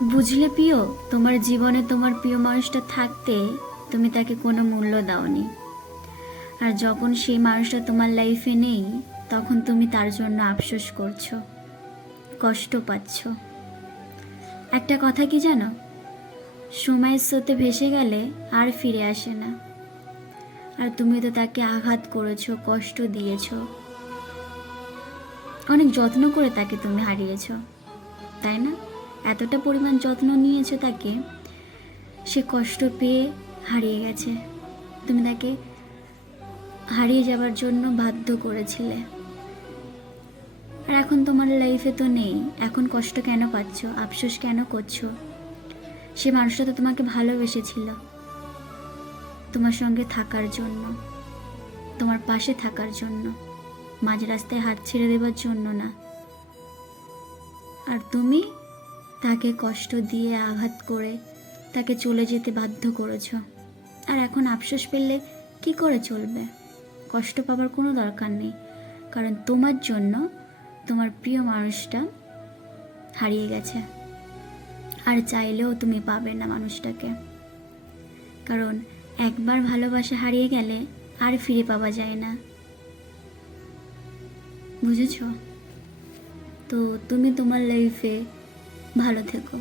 বুঝলে প্রিয়, তোমার জীবনে তোমার প্রিয় মানুষটা থাকতে তুমি তাকে কোনো মূল্য দাওনি। আর যখন সেই মানুষটা তোমার লাইফে নেই, তখন তুমি তার জন্য আফসোস করছ, কষ্ট পাচ্ছ। একটা কথা কি জানো? সময়ের স্রোতে ভেসে গেলে আর ফিরে আসে না। আর তুমি তো তাকে আঘাত করেছ, কষ্ট দিয়েছ। অনেক যত্ন করে তাকে তুমি হারিয়েছো, তাই না? এতটা পরিমাণ যত্ন নিয়েছো তাকে, সে কষ্ট পেয়ে হারিয়ে গেছে। তুমি তাকে হারিয়ে যাবার জন্য বাধ্য করেছিলে। আর এখন তোমার লাইফে তো নেই। এখন কষ্ট কেন পাচ্ছ? আফসোস কেন করছ? সে মানুষটা তো তোমাকে ভালোবেসেছিল। তোমার সঙ্গে থাকার জন্য, তোমার পাশে থাকার জন্য, মাঝ রাস্তায় হাত ছেড়ে দেবার জন্য না। আর তুমি? তাকে কষ্ট দিয়ে আঘাত করে তাকে চলে যেতে বাধ্য করেছ। আর এখন আফসোস পেলে কি করে চলবে? কষ্ট পাবার কোনো দরকার নেই। কারণ তোমার জন্য তোমার প্রিয় মানুষটা হারিয়ে গেছে। আর চাইলেও তুমি পাবে না মানুষটাকে। কারণ একবার ভালোবাসা হারিয়ে গেলে আর ফিরে পাওয়া যায় না। বুঝেছ? তো তুমি তোমার লাইফে ভালো থেকো।